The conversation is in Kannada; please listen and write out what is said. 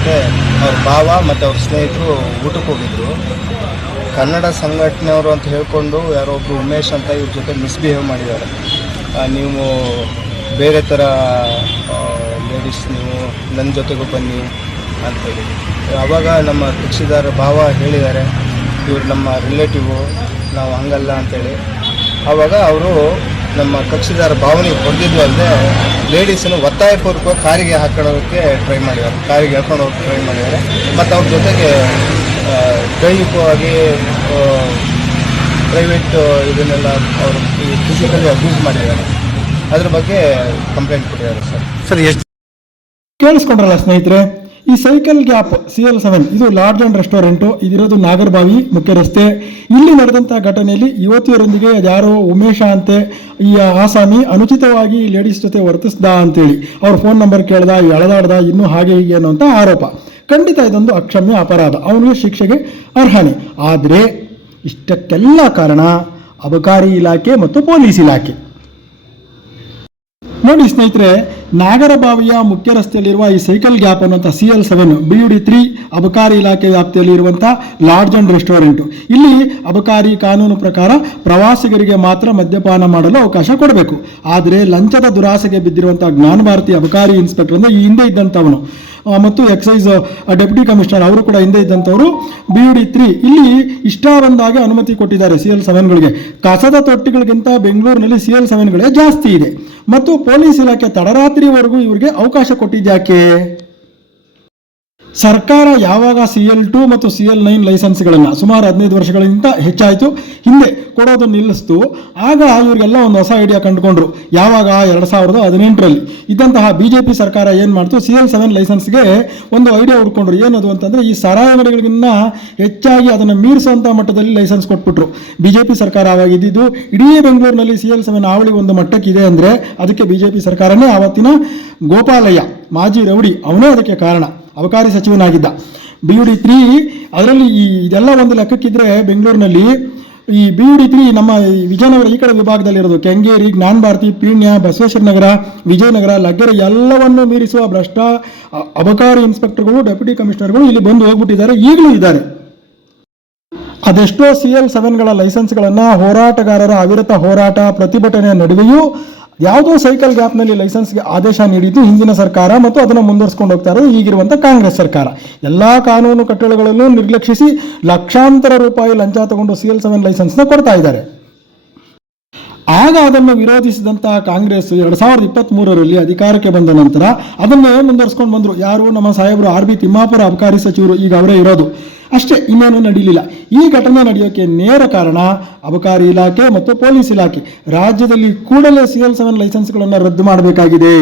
ಜೊತೆ ಅವ್ರ ಭಾವ ಮತ್ತು ಅವ್ರ ಸ್ನೇಹಿತರು ಊಟಕ್ಕೆ ಹೋಗಿದ್ರು. ಕನ್ನಡ ಸಂಘಟನೆಯವರು ಅಂತ ಹೇಳ್ಕೊಂಡು ಯಾರೋ ಒಬ್ರು ಉಮೇಶ್ ಅಂತ ಇವ್ರ ಜೊತೆ ಮಿಸ್ಬಿಹೇವ್ ಮಾಡಿದ್ದಾರೆ. ನೀವು ಬೇರೆ ಥರ ಲೇಡೀಸ್ ನೀವು ನನ್ನ ಜೊತೆಗೂ ಬನ್ನಿ ಅಂತೇಳಿ ಆವಾಗ ನಮ್ಮ ಕಕ್ಷಿದಾರ ಭಾವ ಹೇಳಿದ್ದಾರೆ, ಇವರು ನಮ್ಮ ರಿಲೇಟಿವು ನಾವು ಹಂಗಲ್ಲ ಅಂತೇಳಿ ಆವಾಗ ಅವರು ನಮ್ಮ ಕಕ್ಷಿದಾರ ಭಾವನೆಗೆ ಹೊಡೆದಿದ್ದು ಅಲ್ಲದೆ ಲೇಡೀಸನ್ನು ಒತ್ತಾಯಪೂರ್ವಕ ಕಾರಿಗೆ ಹಾಕೊಳ್ಳೋದಕ್ಕೆ ಟ್ರೈ ಮಾಡಿದ್ದಾರೆ. ಕಾರಿಗೆ ಹೇಳ್ಕೊಂಡು ಹೋಗಿ ಟ್ರೈ ಮಾಡಿದ್ದಾರೆ. ಮತ್ತು ಅವ್ರ ಜೊತೆಗೆ ದೈಹಿಕವಾಗಿ ಪ್ರೈವೇಟ್ ಇದನ್ನೆಲ್ಲ ಅವರು ಫಿಸಿಕಲಿ ಅಬ್ಯೂಸ್ ಮಾಡಿದ್ದಾರೆ. ಅದ್ರ ಬಗ್ಗೆ ಕಂಪ್ಲೇಂಟ್ ಕೊಟ್ಟಿದ್ದಾರೆ ಸರ್ ಸರ್, ಎಷ್ಟು ಕೇಳಿಸ್ಕೊಂಡ್ರಲ್ಲ ಸ್ನೇಹಿತರೆ? ಈ cycle gap C L seven ಇದು ಲಾಡ್ಜ್ ಅಂಡ್ ರೆಸ್ಟೋರೆಂಟು ಇದಿರೋದು ನಾಗರಬಾವಿ ಮುಖ್ಯ ರಸ್ತೆ. ಇಲ್ಲಿ ನಡೆದಂಥ ಘಟನೆಯಲ್ಲಿ ಯುವತಿಯರೊಂದಿಗೆ ಯಾರೋ ಉಮೇಶ ಅಂತೆ, ಈ ಆಸಾಮಿ ಅನುಚಿತವಾಗಿ ಲೇಡೀಸ್ ಜೊತೆ ವರ್ತಿಸ್ದ ಅಂತೇಳಿ. ಅವ್ರ ಫೋನ್ ನಂಬರ್ ಕೇಳ್ದ, ಎಳೆದಾಡ್ದ, ಇನ್ನೂ ಹಾಗೆ ಹೀಗೆ ಅನ್ನೋಂಥ ಆರೋಪ. ಖಂಡಿತ ಇದೊಂದು ಅಕ್ಷಮ್ಯ ಅಪರಾಧ. ಅವನಿಗೆ ಶಿಕ್ಷೆಗೆ ಅರ್ಹನೆ. ಆದರೆ ಇಷ್ಟಕ್ಕೆಲ್ಲ ಕಾರಣ ಅಬಕಾರಿ ಇಲಾಖೆ ಮತ್ತು ಪೊಲೀಸ್ ಇಲಾಖೆ. ನೋಡಿ ಸ್ನೇಹಿತರೆ ನಾಗರಬಾವಿಯ ಮುಖ್ಯ ರಸ್ತೆಯಲ್ಲಿರುವ ಈ ಸೈಕಲ್ ಗ್ಯಾಪ್ ಅನ್ನುವಂಥ C L seven B U D three ಅಬಕಾರಿ ಇಲಾಖೆ ವ್ಯಾಪ್ತಿಯಲ್ಲಿ ಇರುವಂಥ ಲಾಡ್ಜ್ ಅಂಡ್ ರೆಸ್ಟೋರೆಂಟು. ಇಲ್ಲಿ ಅಬಕಾರಿ ಕಾನೂನು ಪ್ರಕಾರ ಪ್ರವಾಸಿಗರಿಗೆ ಮಾತ್ರ ಮದ್ಯಪಾನ ಮಾಡಲು ಅವಕಾಶ ಕೊಡಬೇಕು. ಆದರೆ ಲಂಚದ ದುರಾಸೆಗೆ ಬಿದ್ದಿರುವಂಥ ಜ್ಞಾನ ಭಾರತಿ ಅಬಕಾರಿ ಇನ್ಸ್ಪೆಕ್ಟರ್ ಅಂದರೆ ಈ ಹಿಂದೆ ಇದ್ದಂಥವನು. ಮತ್ತು ಎಕ್ಸೈಸ್ ಡೆಪ್ಯೂಟಿ ಕಮಿಷನರ್ ಅವರು ಕೂಡ ಹಿಂದೆ ಇದ್ದಂಥವರು. ಬಿ ಡಿ ತ್ರೀ ಇಲ್ಲಿ ಇಷ್ಟ ಬಂದಾಗೆ ಅನುಮತಿ ಕೊಟ್ಟಿದ್ದಾರೆ ಸಿ ಎಲ್ ಸೆವೆನ್ಗಳಿಗೆ ಕಸದ ತೊಟ್ಟಿಗಳಿಗಿಂತ ಬೆಂಗಳೂರಿನಲ್ಲಿ ಸಿ ಎಲ್ ಸೆವೆನ್ಗಳೇ ಜಾಸ್ತಿ ಇದೆ. ಮತ್ತು ಪೊಲೀಸ್ ಇಲಾಖೆ ತಡರಾತ್ರಿವರೆಗೂ ಇವರಿಗೆ ಅವಕಾಶ ಕೊಟ್ಟಿದ್ಯಾಕೆ? ಸರ್ಕಾರ ಯಾವಾಗ ಸಿ ಎಲ್ ಟು ಮತ್ತು ಸಿ ಎಲ್ ನೈನ್ ಲೈಸೆನ್ಸ್ಗಳನ್ನು ಸುಮಾರು ಹದಿನೈದು ವರ್ಷಗಳಿಂದ ಹೆಚ್ಚಾಯಿತು, ಹಿಂದೆ ಕೊಡೋದು ನಿಲ್ಲಿಸ್ತು. ಆಗ ಇವರಿಗೆಲ್ಲ ಒಂದು ಹೊಸ ಐಡಿಯಾ ಕಂಡುಕೊಂಡ್ರು. ಯಾವಾಗ? ಎರಡು ಸಾವಿರದ ಹದಿನೆಂಟರಲ್ಲಿ. ಇದ್ದಂತಹ ಬಿ ಜೆ ಪಿ ಸರ್ಕಾರ ಏನು ಮಾಡ್ತು? ಸಿ ಎಲ್ ಸೆವೆನ್ ಲೈಸೆನ್ಸ್ಗೆ ಒಂದು ಐಡಿಯಾ ಹುಡ್ಕೊಂಡ್ರು. ಏನದು ಅಂತಂದರೆ, ಈ ಸರಾಯ ಅಂಗಡಿಗಳಿಗಿನ್ನ ಹೆಚ್ಚಾಗಿ ಅದನ್ನು ಮೀರಿಸುವಂಥ ಮಟ್ಟದಲ್ಲಿ ಲೈಸೆನ್ಸ್ ಕೊಟ್ಬಿಟ್ರು. ಬಿ ಜೆ ಪಿ ಸರ್ಕಾರ ಆವಾಗ ಇದ್ದಿದ್ದು, ಇಡೀ ಬೆಂಗಳೂರಿನಲ್ಲಿ ಸಿ ಎಲ್ ಸೆವೆನ್ ಆವಳಿ ಒಂದು ಮಟ್ಟಕ್ಕಿದೆ ಅಂದರೆ, ಅದಕ್ಕೆ ಬಿ ಜೆ ಪಿ ಸರ್ಕಾರನೇ ಆವತ್ತಿನ ಗೋಪಾಲಯ್ಯ, ಮಾಜಿ ರೌಡಿ, ಅವನೇ ಅದಕ್ಕೆ ಕಾರಣ. ಅಬಕಾರಿ ಸಚಿವನಾಗಿದ್ದ. ಬಿ ಯು ಡಿ ತ್ರೀ ಅದರಲ್ಲಿ ಈ ಇದೆಲ್ಲ ಒಂದು ಲೆಕ್ಕಕ್ಕಿದ್ರೆ ಬೆಂಗಳೂರಿನಲ್ಲಿ ಈ ಬಿ ಯು ಡಿ ತ್ರೀ ನಮ್ಮ ವಿಜಯನಗರ ಈ ಕಡೆ ವಿಭಾಗದಲ್ಲಿರೋದು ಕೆಂಗೇರಿ ಜ್ಞಾನ ಭಾರತಿ ಪೀಣ್ಯ, ಬಸವೇಶ್ವರ ನಗರ, ವಿಜಯನಗರ, ಲಗ್ಗೆರೆ ಎಲ್ಲವನ್ನೂ ಮೀರಿಸುವ ಭ್ರಷ್ಟ ಅಬಕಾರಿ ಇನ್ಸ್ಪೆಕ್ಟರ್ಗಳು, ಡೆಪ್ಯೂಟಿ ಕಮಿಷನರ್ಗಳು ಇಲ್ಲಿ ಬಂದು ಹೋಗ್ಬಿಟ್ಟಿದ್ದಾರೆ, ಈಗಲೂ ಇದ್ದಾರೆ. ಅದೆಷ್ಟೋ ಸಿ ಎಲ್ ಸೆವೆನ್ಗಳ ಲೈಸೆನ್ಸ್ಗಳನ್ನು ಹೋರಾಟಗಾರರ ಅವಿರತ ಹೋರಾಟ, ಪ್ರತಿಭಟನೆಯ ನಡುವೆಯೂ ಯಾವುದೋ ಸೈಕಲ್ ಗ್ಯಾಪ್ನಲ್ಲಿ ಲೈಸೆನ್ಸ್ಗೆ ಆದೇಶ ನೀಡಿದ್ದು ಹಿಂದಿನ ಸರ್ಕಾರ ಮತ್ತು ಅದನ್ನು ಮುಂದುವರಿಸಿಕೊಂಡು ಹೋಗ್ತಾ ಇರೋದು ಈಗಿರುವಂಥ ಕಾಂಗ್ರೆಸ್ ಸರ್ಕಾರ. ಎಲ್ಲ ಕಾನೂನು ಕಟ್ಟಳೆಗಳನ್ನು ನಿರ್ಲಕ್ಷಿಸಿ ಲಕ್ಷಾಂತರ ರೂಪಾಯಿ ಲಂಚ ತಗೊಂಡು ಸಿ ಎಲ್ ಲೈಸೆನ್ಸ್ನ ಕೊಡ್ತಾ ಇದ್ದಾರೆ. ಆಗ ಅದನ್ನು ವಿರೋಧಿಸಿದಂತಹ ಕಾಂಗ್ರೆಸ್ ಎರಡು ಸಾವಿರದ ಇಪ್ಪತ್ತ್ ಮೂರರಲ್ಲಿ ಅಧಿಕಾರಕ್ಕೆ ಬಂದ ನಂತರ ಅದನ್ನೇ ಮುಂದುವರಿಸ್ಕೊಂಡು ಬಂದರು. ಯಾರು? ನಮ್ಮ ಸಾಹೇಬರು ಆರ್ ಬಿ ತಿಮ್ಮಾಪುರ ಅಬಕಾರಿ ಸಚಿವರು. ಈಗ ಅವರೇ ಇರೋದು. ಅಷ್ಟೇ ಇನ್ನೇನು ನಡೀಲಿಲ್ಲ. ಈ ಘಟನೆ ನಡೆಯೋಕೆ ನೇರ ಕಾರಣ ಅಬಕಾರಿ ಇಲಾಖೆ ಮತ್ತು ಪೊಲೀಸ್ ಇಲಾಖೆ. ರಾಜ್ಯದಲ್ಲಿ ಕೂಡಲೇ ಸಿ ಎಲ್ ಸೆವೆನ್ ಲೈಸೆನ್ಸ್ಗಳನ್ನು ರದ್ದು ಮಾಡಬೇಕಾಗಿದೆ.